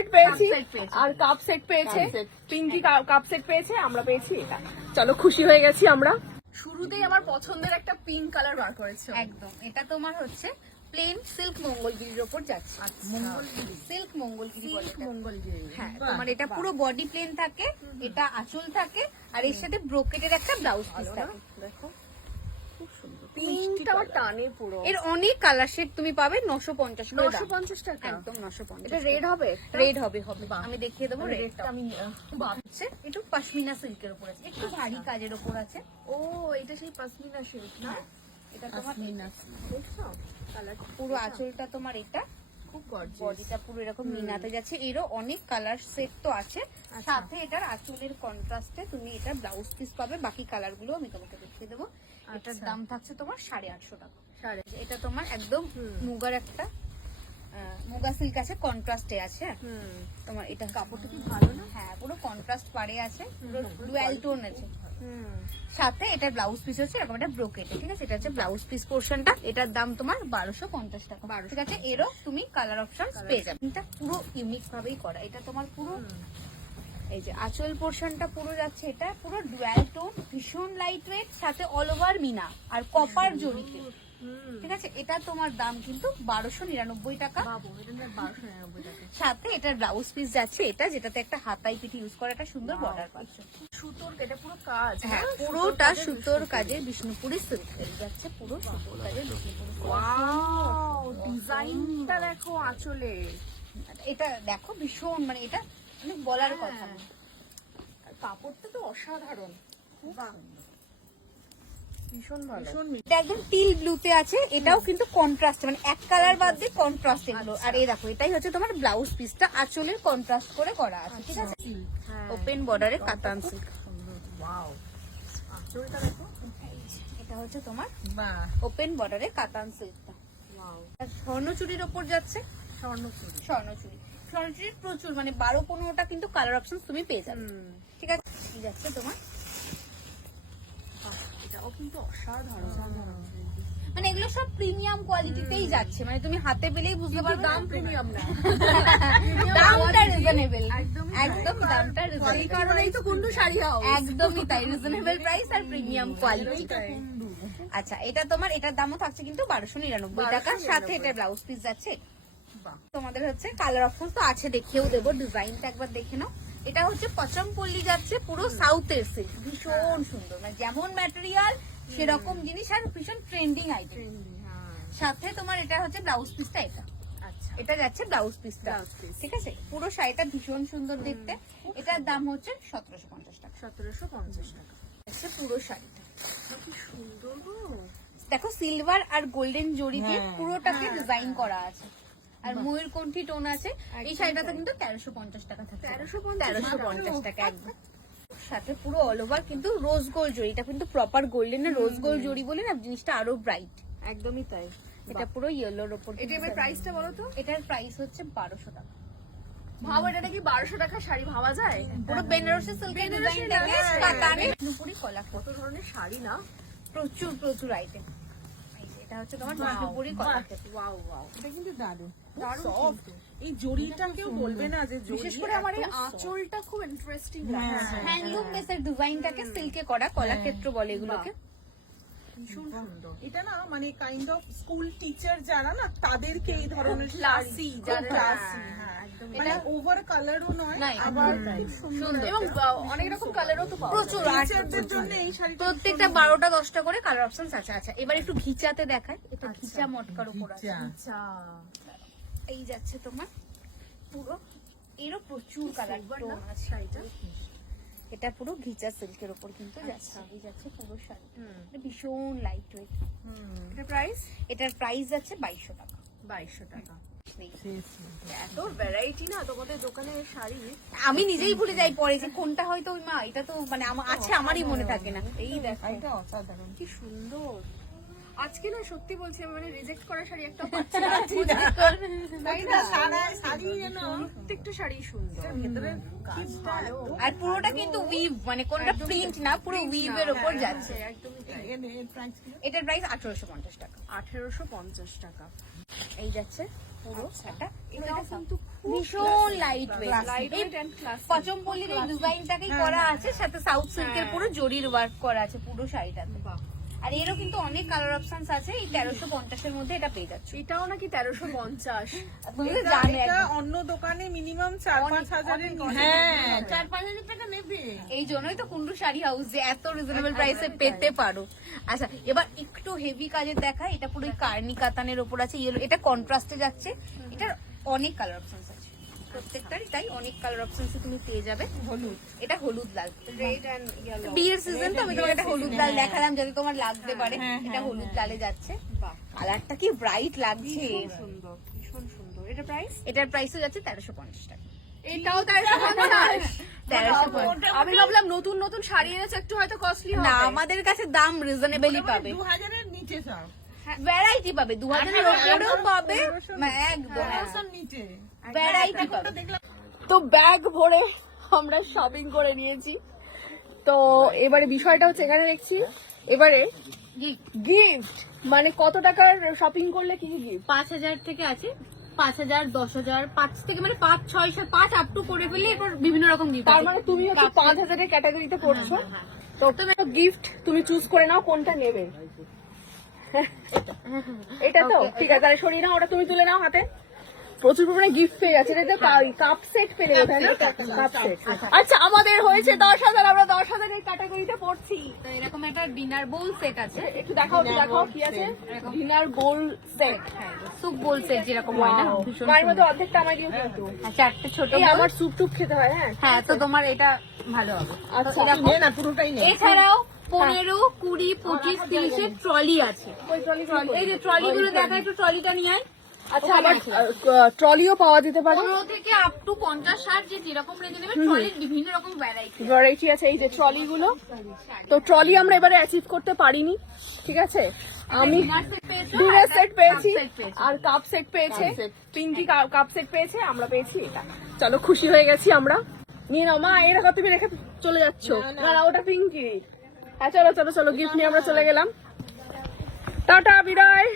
Set পেয়েছি আর cup set পেয়েছে, Pinki cup set পেয়েছে, আমরা পেয়েছি এটা। চলো খুশি হয়ে গেছি আমরা। শুরুতেই আমার পছন্দের একটা পিঙ্ক কালার বার করেছে। একদম, এটা তোমার হচ্ছে প্লেন সিল্ক মঙ্গলগিরির উপর যাচ্ছে। মঙ্গলগিরি, সিল্ক মঙ্গলগিরি বলে। মঙ্গলগিরি, হ্যাঁ, তোমার এটা পুরো বডি প্লেন থাকে, এটা আঁচল থাকে, আর এর সাথে ব্রোকেটের একটা ব্লাউজ পিস থাকে। দেখো খুব সুন্দর, পিঙ্কটা আমার টানে পুরো। এর অনেক কালার শেড তুমি পাবে 950 করে দাম। 950 টাকা, একদম 950। এটা রেড হবে? রেড হবে, হবে। আমি দেখিয়ে দেবো রেডটা। আমি হচ্ছে একটু পশমিনা সিল্কের উপর আছে, একটু ভারী কাজের উপর আছে। ও এটা সেই পশমিনা সিল্ক না? এটা তোমার দেখছো কালার, পুরো আঁচলটা তোমার এটা, খুব গর্জিয়াস। বডিটা পুরো এরকম মিনাতে যাচ্ছে। এরও অনেক কালার সেট তো আছে, সাথে এটার আঁচলের কন্ট্রাস্টে তুমি এটা ব্লাউজ পিস পাবে। বাকি কালার গুলো আমি তোমাকে দেখিয়ে দেবো। এটার দাম থাকছে তোমার 850 টাকা। এটা তোমার একদম মুগার একটা মুগা সিল্ক আছে, কন্ট্রাস্টে আছে। তোমার এটা কাপড়টা কি ভালো না? হ্যাঁ, পুরো কন্ট্রাস্ট পারে আছে, পুরো ডুয়াল টোন আছে। সাথে এটা ব্লাউজ পিস হচ্ছে এরকম একটা ব্রোকেটে, ঠিক আছে? এটা হচ্ছে ব্লাউজ পিস পোরশনটা। এটার দাম তোমার 1250 টাকা, ঠিক আছে? এরও তুমি কালার অপশন পেয়ে যাবে। এটা পুরো ইউনিক ভাবেই করা। এটা তোমার পুরো এই যে আঁচল পোরশনটা পুরো যাচ্ছে, এটা পুরো ডুয়াল টোন, ভীষণ লাইট ওয়েট, সাথে অল ওভার মিনা আর কপার জড়িতে, ঠিক আছে? এটা তোমার দাম কিন্তু 1299 টাকা। সাথে এটার ব্লাউজ পিস যাচ্ছে এটা, যেটাতে একটা হাতাই পিঠে ইউজ করা একটা সুন্দর বর্ডার পাচ্ছে। সুতোর, এটা পুরো কাজ। হ্যাঁ, পুরোটা সুতোর কাজে বিষ্ণুপুরি সিল্ক যাচ্ছে, পুরো সুতোর কাজে বিষ্ণুপুরি। ওয়াও, ডিজাইনটা দেখো আঁচলে। এটা দেখো ভীষণ, মানে এটা অনেক বলার কথা না। কাপড়টা তো অসাধারণ, খুব সুন্দর, ভীষণ ভালো। এটা একদম টিল ব্লুতে আছে। এটাও কিন্তু কন্ট্রাস্ট, মানে এক কালার বাদ দিয়ে কন্ট্রাস্ট এগুলো। আর এই দেখো, এটাই হচ্ছে তোমার ব্লাউজ পিসটা, আঁচলের কন্ট্রাস্ট করে করা আছে, ঠিক আছে? ওপেন বর্ডারে কাতান সিল্ক। ওয়াও, আঁচলটা দেখো। এটা হচ্ছে তোমার ওপেন বর্ডারে কাতান সিল্কটা। স্বর্ণচুরির ওপর যাচ্ছে, স্বর্ণচুরি। স্বর্ণচুরির প্রচুর, মানে 12-15টা কিন্তু কালার অপশন তুমি পেয়ে যাবে, ঠিক আছে? এই যাচ্ছে তোমার, এটাও কিন্তু অসাধারণ। মানে এগুলো সব প্রিমিয়াম কোয়ালিটিতেই যাচ্ছে, মানে তুমি হাতে পেলেই বুঝতে পারবে। দাম প্রিমিয়াম না, দামটা রিজনেবল, একদম দামটা রিজনেবল, কারণেই তো কুন্ডু শাড়ি হাউস। একদমই তাই, রিজনেবল প্রাইস আর প্রিমিয়াম কোয়ালিটি। আচ্ছা, এটা তোমার, এটার দামও থাকছে কিন্তু 1299 টাকা, সাথে এটা ব্লাউজ পিস যাচ্ছে। তোমাদের হচ্ছে কালার অপশন তো আছে, দেখিয়েও দেবো। ডিজাইনটা একবার দেখে নাও। এটা হচ্ছে পচমপল্লি যাচ্ছে, পুরো সাউথের সিল্ক, ভীষণ সুন্দর, মানে যেমন ম্যাটেরিয়াল সেরকম জিনিস, আর ভীষণ ট্রেন্ডিং আইটেম। সাথে তোমার এটা হচ্ছে ব্লাউজ পিসটা, এটা এটা যাচ্ছে ব্লাউজ পিসটা, ঠিক আছে? পুরো শাড়িটা ভীষণ সুন্দর দেখতে। এটার দাম হচ্ছে 1750 টাকা। 1750 টাকা পুরো শাড়িটা কি সুন্দর গো। দেখো, সিলভার আর গোল্ডেন জড়ি দিয়ে পুরোটাকে ডিজাইন করা আছে, আর ময়ূরকণ্ঠী টোন আছে। এই শাড়িটাতে কিন্তু 1350 টাকা থাকে। 1350 টাকা একদম। সাথে পুরো অল ওভার কিন্তু রোজ গোল্ড জড়ি, এটা কিন্তু প্রপার গোল্ডেনের রোজ গোল্ড জড়ি বলে না, জিনিসটা আরো ব্রাইট। একদমই তাই। এটা পুরো ইয়েলোর উপর। এটার প্রাইসটা বলো তো? এটার প্রাইস হচ্ছে 1200 টাকা। ভাবো, এটা নাকি 1200 টাকা শাড়ি ভাবা যায়? পুরো বেনারসি সিল্কের ডিজাইন থাকে, কাতানে পুরো কলা, কত ধরনের শাড়ি না, প্রচুর প্রচুর আইটেম। এটা হচ্ছে তোমার বিষ্ণুপুরি কলা। ওয়াও ওয়াও, এটা কিন্তু দারুণ। সফট। এই জড়িটা কেউ বলবে না যে জড়ি। বিশেষ করে আমার এই আঁচলটা খুব ইন্টারেস্টিং লাগে। হ্যান্ডলুম বেসের ডিজাইনটাকে সিল্কে করা, কলাক্ষেত্র বলে এগুলোকে। ভীষণ সুন্দর। এটা না মানে কাইন্ড অফ স্কুল টিচার যারা না, তাদেরকে এই ধরনের ক্লাসি, যারা ক্লাসি, হ্যাঁ একদম, মানে ওভার কালারও নয়, আবার সুন্দর, এবং অনেক রকম কালারও তো পাওয়া যায়। প্রচুর টিচারদের জন্য এই শাড়িটা প্রত্যেকটা 12টা-10টা করে কালার অপশনস আছে। আচ্ছা, এবার একটু ঘিচাতে দেখায়। এটা ঘিচা মটকার উপর আছে। আচ্ছা, এই যাচ্ছে তোমার পুরো, এরও প্রচুর কালার টোন আছে শাড়িটা। এটা পুরো ঘিচা সিল্কের উপর কিন্তু যাচ্ছে। এই যাচ্ছে পুরো শাড়ি, এটা ভীষণ লাইট ওয়েট। এটা প্রাইস? এটার প্রাইস যাচ্ছে 2200 টাকা। 2200 টাকা। এত ভ্যারাইটি না তোমাদের দোকানে শাড়ি, আমি নিজেই ভুলে যাই পরে যে কোনটা হয়তো ওই মা, এটা তো মানে আছে, আমারই মনে থাকে না। এই দেখো এটা অসাধারণ। কি সুন্দর। আজকে না সত্যি বলছি, আমি মানে রিজেক্ট করা শাড়ি একটা পাচ্ছি না। তাই না? শাড়ি যেন প্রত্যেকটা শাড়ি সুন্দর, ভেতরে কাজটা আর পুরোটা কিন্তু উইভ, মানে কোনটা প্রিন্ট না, পুরো উইভের উপর যাচ্ছে। একদমই তাই। এটার প্রাইস 1850 টাকা। 1850 টাকা। এই যাচ্ছে পুরো একটা এটাও কিন্তু ভীষণ light weight, Lightweight and classic. পচমপল্লির এই ডিজাইনটাকেই করা আছে, সাথে সাউথ সিল্কের পুরো জরির ওয়ার্ক করা আছে পুরো শাড়িটাতে। আর এরও কিন্তু অনেক কালার অপশনস আছে, এই 1350 এর মধ্যে এটা পেয়ে যাচ্ছ। এটাও নাকি 1350। তুমি তো এটা জানো এটা একদম। অন্য দোকানে মিনিমাম 4-5 হাজারের হ্যাঁ 4-5 টাকা নেবে। এই জন্যই তো কুন্ডু শাড়ি হাউস যে এত রিজনেবল প্রাইসে পেতে পারো। আচ্ছা এবার একটু হেভি কাজের দেখা, এটা পুরো কার্নি কাতানের উপর আছে ইয়েলো, এটা কন্ট্রাস্টে যাচ্ছে, এটার অনেক কালার অপশনস আছে, প্রত্যেকটারই তাই অনেক কালার অপশনস তুমি পেয়ে যাবে। হলুদ। এটা হলুদ লাল, রেড এন্ড ইয়েলো। বিয়ের সিজন তো আমি তোমাকে একটা হলুদ লাল দেখালাম যদি তোমার লাগতে পারে। এটা হলুদ লালে যাচ্ছে, কালারটা কি ব্রাইট লাগছে, সুন্দর, ভীষণ সুন্দর। এটা প্রাইস? এটার প্রাইসও যাচ্ছে 1350 টাকা। এটাও 1350। 1350। আমি ভাবলাম নতুন নতুন শাড়ি এনেছে একটু হয়তো কস্টলি হবে। না আমাদের কাছে দাম রিজনেবলই পাবে, 2000 এর নিচে সব। ভ্যারাইটি পাবে, 2000 এর উপরেও পাবে, একদম নিচে। ভ্যারাইটি পাবে। তো ব্যাগ ভরে আমরা শপিং করে নিয়েছি। তো এবারে বিষয়টা হচ্ছে এখানে দেখছি এবারে গিফট, মানে কত টাকার শপিং করলে কি গিফট? 5000 থেকে আছে, 5000, 10000, 5 থেকে মানে 5, 6, 7, 5 আপ টু করে ফেললে এরপর বিভিন্ন রকম গিফট। তার মানে তুমি হচ্ছে 5000 এর ক্যাটাগরিতে পড়ছো। তো তুমি গিফট তুমি চুজ করে নাও কোনটা নেবে। এটা তো ঠিক আছে, তাহলে সরিয়ে নাও, ওটা তুমি তুলে নাও হাতে। প্রচুর পরিমাণে গিফট পেয়ে গেছে, এটা কাপ সেট পেলে বোধহয় না? Cup set. আচ্ছা আমাদের হয়েছে 10,000, আমরা 10,000 এর ক্যাটাগরিতে পড়ছি। তো এরকম একটা ডিনার বোল সেট আছে, একটু দেখাও, একটু দেখাও কি আছে। Dinner bowl set, soup bowl set যেরকম হয় না, ভীষণ তার মধ্যে অর্ধেকটা আমার দিও কিন্তু। আর 4টে ছোট এই bowl। আমার স্যুপ টুপ খেতে হয়। হ্যাঁ হ্যাঁ তো তোমার এটা ভালো হবে। আচ্ছা নে না পুরোটাই নে। এছাড়াও 15, 20, 25, 30 এর ট্রলি আছে। এই যে ট্রলি গুলো দেখা, একটু ট্রলিটা নিয়ে আয়। আচ্ছা আবার ট্রলিও পাওয়া যেতে পারে। 15 থেকে আপ টু 50, 60 যে যেরকম রেঞ্জে নেবে, ট্রলির বিভিন্ন রকম ভ্যারাইটি। ভ্যারাইটি আছে, এই যে ট্রলি গুলো। তো ট্রলি আমরা এবারে অ্যাচিভ করতে পারিনি, ঠিক আছে। আমি ডিনার সেট পেয়েছি আর কাপ সেট পেয়েছে, পিঙ্কি কাপ সেট পেয়েছে, আমরা পেয়েছি এটা। চলো খুশি হয়ে গেছি আমরা। নিয়ে নাও মা, এরকম তুমি রেখে চলে যাচ্ছ। না না ওটা পিঙ্কি। হ্যাঁ চলো চলো চলো, গিফট নিয়ে আমরা চলে গেলাম। টাটা, বিদায়।